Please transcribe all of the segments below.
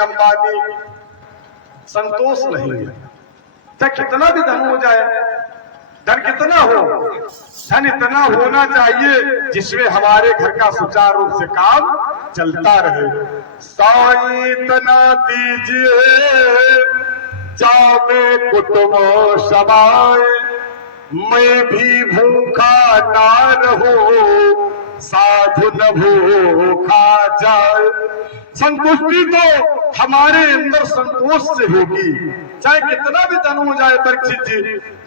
अंबानी, संतोष नहीं है। चाहे कितना भी धन हो जाए, धन कितना हो, धन इतना होना चाहिए जिसमें हमारे घर का सुचारू रूप से काम चलता रहे। साईं इतना दीजिए जामे कुटुंब समाए, मैं भी भूखा ना रहूं साधु न भूखा जाए। संतुष्टि तो हमारे अंदर संतोष से होगी, चाहे कितना भी धन हो जाए। परीक्षित जी,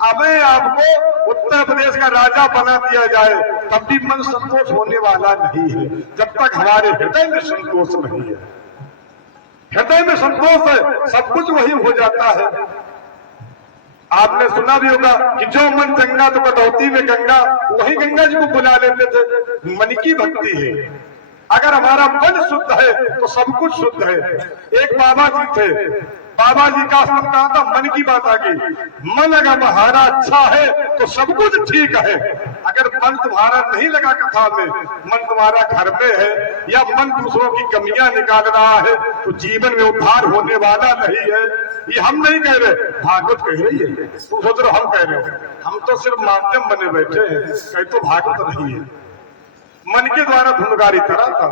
अबे आपको उत्तर प्रदेश का राजा बना दिया जाए तब भी मन संतोष होने वाला नहीं है, जब तक हमारे हृदय में संतोष नहीं है। हृदय में संतोष है, सब कुछ वही हो जाता है। आपने सुना भी होगा कि जो मन चंगा तो कटौती में गंगा, वही गंगा जी को बुला लेते थे। मन की भक्ति है, अगर हमारा मन शुद्ध है तो सब कुछ शुद्ध है। एक बाबा जी थे, बाबा जी का आश्रम कहा था, मन की बात आ गई। मन अगर तुम्हारा अच्छा है तो सब कुछ ठीक है, अगर मन तुम्हारा नहीं लगा कथा में, मन तुम्हारा घर में है या मन दूसरों की कमियां निकाल रहा है तो जीवन में उद्धार होने वाला नहीं है। ये हम नहीं कह रहे, भागवत कह रही है। तुम सोच रहे हम कह रहे हो, हम तो सिर्फ माध्यम बने बैठे हैं, कहीं तो भागवत नहीं है। मन के द्वारा धुंधकारी तरह था,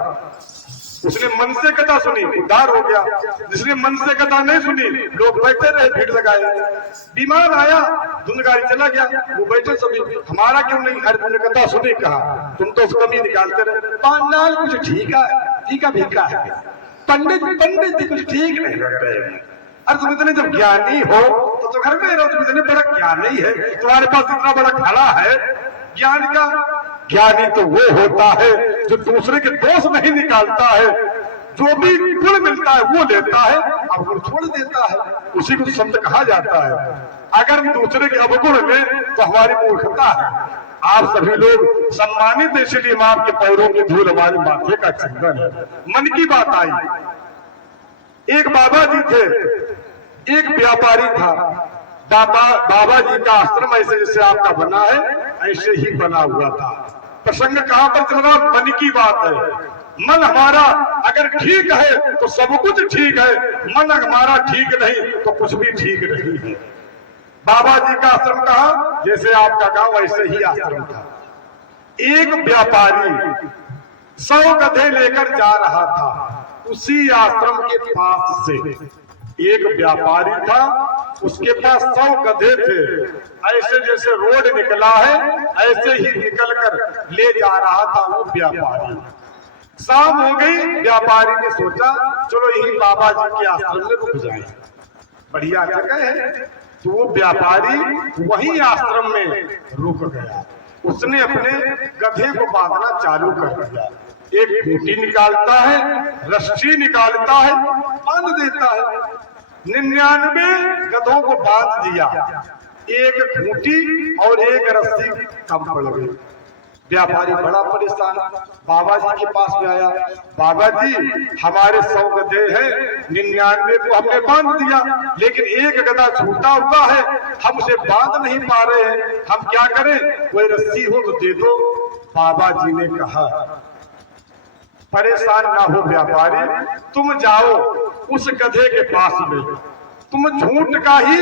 उसने मन से कथा सुनी, उद्धार हो गया। जिसने मन से कथा नहीं सुनी, लोग बैठे रहे भीड़ लगाए। बीमार आया, धुंधकारी चला गया, वो बैठे सभी, हमारा क्यों नहीं? अरे तुमने कथा सुनी, कहा तुम तो कमी निकालते रहे। पांडाल कुछ ठीक है, फीका भीका है, पंडित जी कुछ ठीक नहीं लग रहे। अरे तुम इतने जब ज्ञानी हो तो घर में रहो, तुम इतने बड़ा ज्ञानी है, तुम्हारे पास इतना बड़ा खड़ा है ज्ञान का। ज्ञानी तो वो होता है जो दूसरे के दोष नहीं निकालता है, जो भी गुण मिलता है वो लेता है, अवगुण छोड़ देता है, उसी को संत कहा जाता है। अगर हम दूसरे के अवगुण लें तो हमारी मूर्खता है। आप सभी लोग सम्मानित है, इसलिए हम आपके पैरों की धूल हमारे माथे का चंदन है। मन की बात आई। एक बाबा जी थे, एक व्यापारी था। बाबा जी का आश्रम ऐसे जैसे आपका बना है ऐसे ही बना हुआ था। प्रसंग कहां पर चल रहा? मन की बात है। मन हमारा अगर ठीक है तो सब कुछ ठीक है, मन हमारा ठीक नहीं तो कुछ भी ठीक नहीं है। बाबा जी का आश्रम कहा? जैसे आपका गांव वैसे ही आश्रम था। एक व्यापारी 100 गधे लेकर जा रहा था उसी आश्रम के पास से। एक व्यापारी था, उसके पास 100 गधे थे। ऐसे जैसे रोड निकला है ऐसे ही निकलकर ले जा रहा था वो व्यापारी। शाम हो गई, व्यापारी ने सोचा चलो यही बाबा जी के आश्रम में रुक जाए, बढ़िया जगह है। तो वो व्यापारी वही आश्रम में रुक गया। उसने अपने गधे को बांधना चालू कर दिया। एक खूंटी निकालता है, रस्सी निकालता है, बांध देता है। 99 गधों को बांध दिया, एक खूंटी और एक रस्सी कम पड़ गई। व्यापारी बड़ा परेशान बाबा जी के पास में आया। बाबा जी, हमारे 100 गधे हैं, 99 को हमने बांध दिया, लेकिन एक गधा छूटा हुआ है, हम उसे बांध नहीं पा रहे हैं, हम क्या करें? कोई रस्सी हो तो दे दो। बाबा जी ने कहा परेशान ना हो व्यापारी, तुम जाओ उस गधे के पास में, तुम झूठ का ही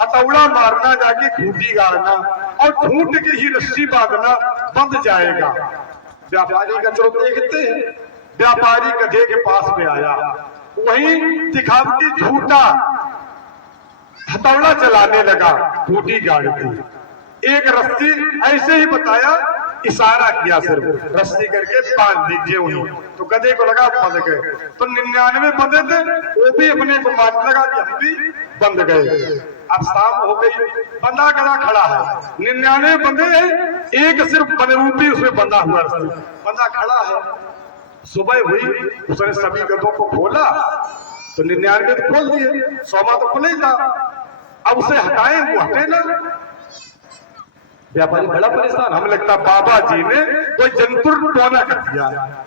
हथौड़ा मारना, जाके खूंटी गाड़ना और झूठ की ही रस्सी बांधना, बंध जाएगा। व्यापारी का चलो देखते हैं। व्यापारी गधे के पास में आया, वही दिखावटी झूठा हथौड़ा चलाने लगा, खूंटी गाड़ती। एक रस्सी ऐसे ही बताया, इशारा किया, सिर्फ रस्सी करके बांध दीजिए उन्हें। तो गधे को लगा बंध गए। तो 99 बंधे थे, वो भी अपने को मानने लगा कि हम भी बंध गए। अब शाम हो गई, बंधा गधा खड़ा है, 99 बंधे हैं, एक सिर्फ बनरूपी उसमें बंधा हुआ, रस्सी बंधा खड़ा है। सुबह हुई, उसने सभी गधों को खोला तो 99 तो खोल दिए, 100 तो खुले ही था। अब उसे हटाए, वो हटे ना। व्यापारी बड़ा परेशान, हमें लगता बाबा जी ने कोई जंतुर टोना कर दिया,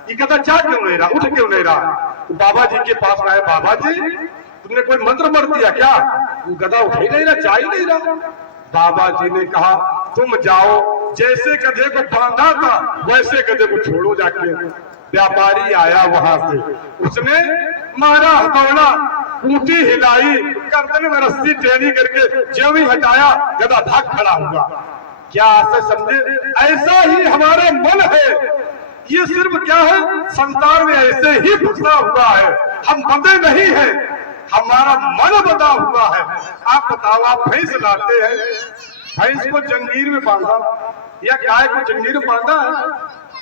ये कहता जा क्यों नहीं रहा, उठ क्यों नहीं रहा। तो बाबा जी के पास आए, बाबा जी तुमने कोई मंत्र मर दिया क्या? वो गधा उठ ही नहीं रहा, जा ही नहीं रहा। बाबा जी ने कहा तुम जाओ, जैसे गधे को बांधा था वैसे गधे को छोड़ो जाके। व्यापारी आया वहां से, उसने मारा हथौड़ा, ऊँटी हिलाई, गर्दन में रस्सी टेढ़ी करके जो भी हटाया गदा भाग खड़ा हुआ। क्या ऐसे समझे? ऐसा ही हमारा मन है। ये सिर्फ क्या है, संसार में ऐसे ही फंसा हुआ है, हम बंधे नहीं है, हमारा मन बंधा हुआ है। आप बताओ, आप भैंस लाते हैं, भैंस को जंजीर में बांधा या गाय को जंजीर में बांधा है,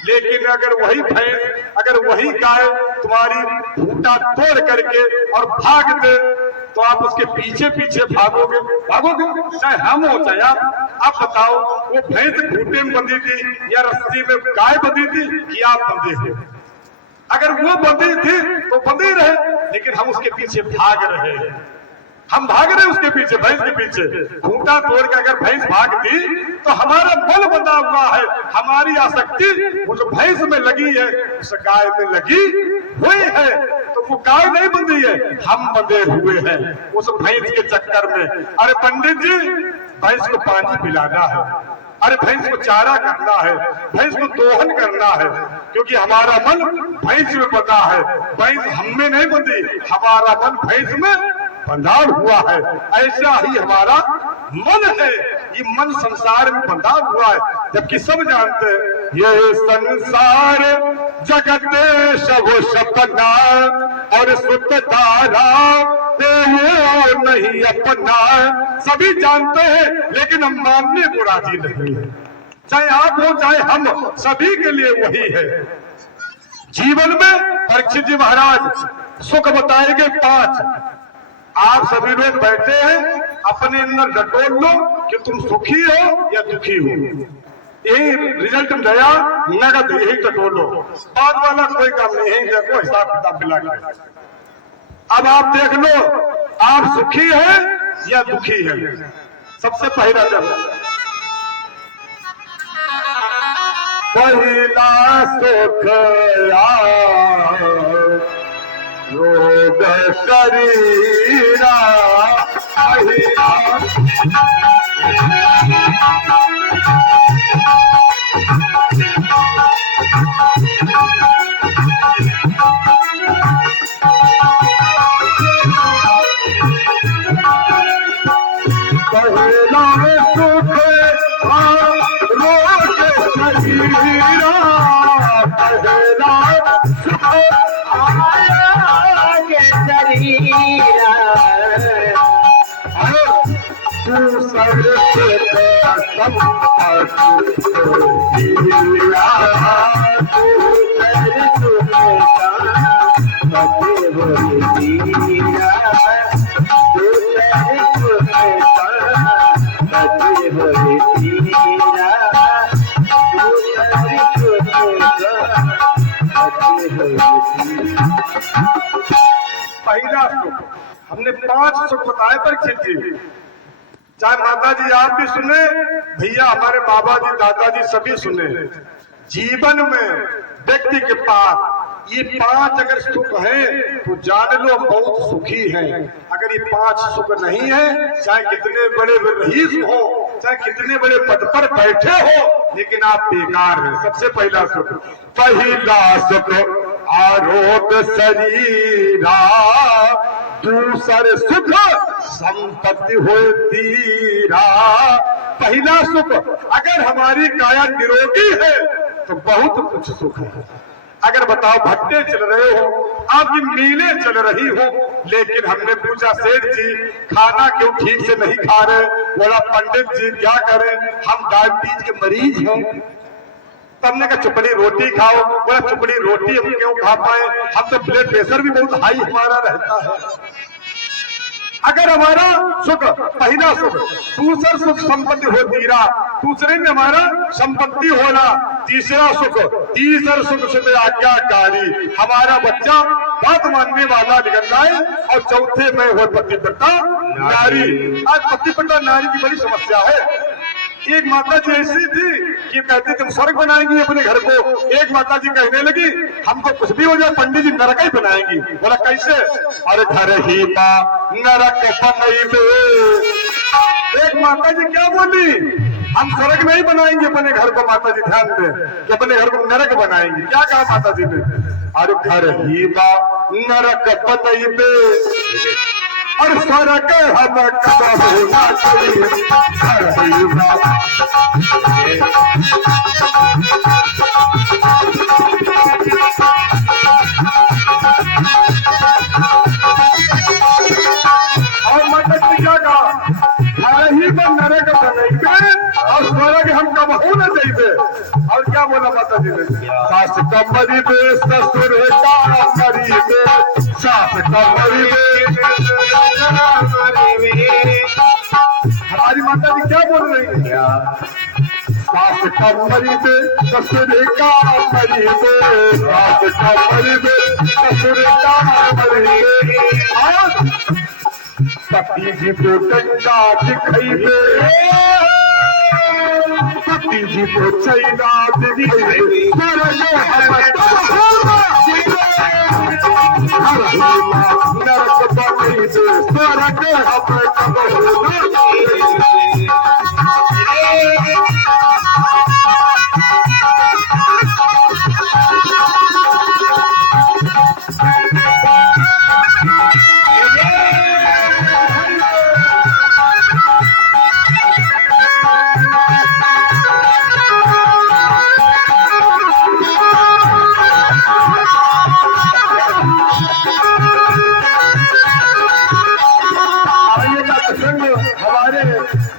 लेकिन अगर वही भैंस, अगर वही गाय तुम्हारी खूंटा तोड़ करके और भाग दे तो आप उसके पीछे पीछे भागोगे? भागोगे? चाहे हम हो चाहे आप बताओ, वो भैंस खूंटे में बंधी थी या रस्सी में गाय बंधी थी कि आप बंधे थे? अगर वो बंधी थी तो बंधे रहे, लेकिन हम उसके पीछे भाग रहे हैं, हम भाग रहे उसके पीछे, भैंस के पीछे। खूंटा तोड़ के अगर भैंस भागती तो हमारा मन बंधा हुआ है, हमारी आसक्ति उस भैंस में लगी है, उस गाय में लगी हुई है, तो वो गाय नहीं बंधी है, हम बंधे हुए हैं उस भैंस के चक्कर में। अरे पंडित जी, भैंस को पानी पिलाना है, अरे भैंस को चारा करना है, भैंस को दोहन करना है, क्योंकि हमारा मन भैंस में बंधा है। भैंस हम में नहीं बंधी, हमारा मन भैंस में बंधा हुआ है। ऐसा ही हमारा मन है, ये मन संसार में बंधा हुआ है, जबकि सब जानते हैं ये संसार जगत सब सपना और सुत धारा वो नहीं अपना। सभी जानते हैं लेकिन हम मानने को राजी नहीं है, चाहे आप हो चाहे हम, सभी के लिए वही है। जीवन में परीक्षित जी महाराज सुख बताएंगे 5। आप सभी लोग बैठे हैं, अपने अंदर डटोल लो कि तुम सुखी हो या दुखी हो, यही रिजल्ट में गया, नगद यही टटोल लो, बाद वाला कोई काम नहीं है, देखो हिसाब किताब मिला के। अब आप देख लो, आप सुखी है या दुखी है? सबसे पहला सुख रोग शरीरा पहला सुख रोग शरीरा, पहला सुख दूसर पहला सुख हमने 5 सुख बताए परीक्षित जी, चाहे माता जी आप भी सुने, भैया हमारे बाबा जी दादा जी सभी सुने। जीवन में व्यक्ति के पास ये 5 अगर सुख है तो जान लो हम बहुत सुखी हैं। अगर ये 5 सुख नहीं है, चाहे कितने बड़े रईस हो, चाहे कितने बड़े पद पर बैठे हो, लेकिन आप बेकार हैं। सबसे पहला सुख, पहला सुख आरोग्य शरीरा, दूसरे सुख संपत्ति हो तीरा। पहला सुख, अगर हमारी काया निरोगी है तो बहुत कुछ सुख है। अगर बताओ भट्टे चल रहे हो, आपकी मीलें चल रही हो, लेकिन हमने पूछा सेठ जी खाना क्यों ठीक से नहीं खा रहे? बोला पंडित जी क्या करें, हम डायबिटीज के मरीज हैं। तब का चुपड़ी रोटी खाओ, बोला चुपड़ी रोटी हम क्यों खा पाए, हम तो ब्लड प्रेशर भी बहुत हाई हमारा रहता है। अगर हमारा सुख पहला सुख, दूसरा सुख संपत्ति हो तीरा, दूसरे में हमारा संपत्ति होना, तीसरा सुख सुख आज्ञाकारी, हमारा बच्चा बात मानने वाला निकल जाए, और चौथे में हो पतिव्रता नारी। आज पतिव्रता नारी की बड़ी समस्या है। एक माता जी ऐसी थी कि कहती तुम स्वर्ग बनाएंगी अपने घर को, एक माता जी कहने लगी हमको कुछ भी हो जाए पंडित जी नरक ही बनाएंगी। बोला कैसे? अरे घर ही माँ नरक बनाई। एक माता जी क्या बोली, हम स्वर्ग नहीं बनाएंगे अपने घर को, माता जी ध्यान दें कि अपने घर को नरक बनाएंगे। क्या कहा माता जी ने? अरे घर ही बा नरक बनइबे और स्वर्ग हम कब होना चाहिए। घर ही बा और माता जी क्या कहा? घर ही बा नरक बनइबे और स्वर्ग हम कब होना चाहिए। और क्या बोला माता जी ने? सास कमरी में ससुर का मरी में, सास कमरी में। हमारी माता जी क्या बोल रही है? सास कमरी में ससुर का मरी में, सास कमरी में ससुर का मरी में। और पति जी को डंडा दिखाइबे, पति जी को चैना दिखाइबे, नरक बनइबे स्वर्ग हम कब होना।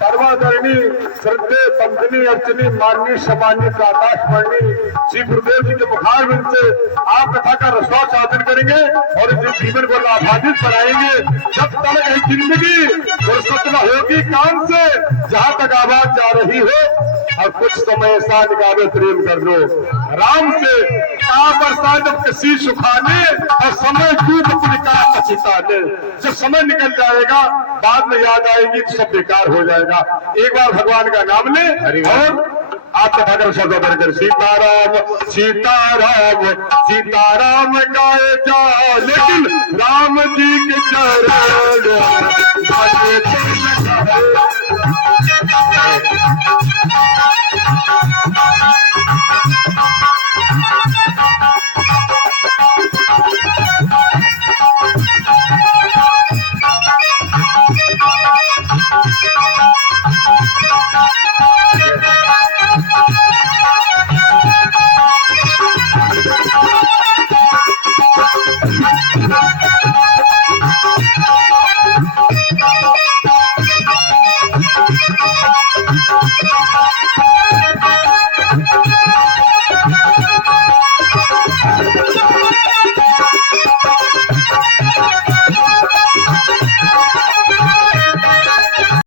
सर्वादरणी श्रद्धे पंथनी अर्चनी माननीय सम्मानित आकाशवाणी श्री गुरुदेव जी के मुखार से आप कथा का रसवा साधन करेंगे और इस जीवन को लाभान्वित बनाएंगे। जब तक जिंदगी फुर्सत न होगी काम से, जहाँ तक आवाज जा रही हो और कुछ समय ऐसा निकाले प्रेम कर लो राम से। बरसात जब कसी सुखाने और समय डूब अपने काम चिताने, जब समय निकल जाएगा बाद में याद आएगी तो सब बेकार हो जाएगा। एक बार भगवान का नाम ले और आप कथा कर शब्द कर सीताराम सीताराम सीताराम गाए जा, लेकिन राम जी के चरण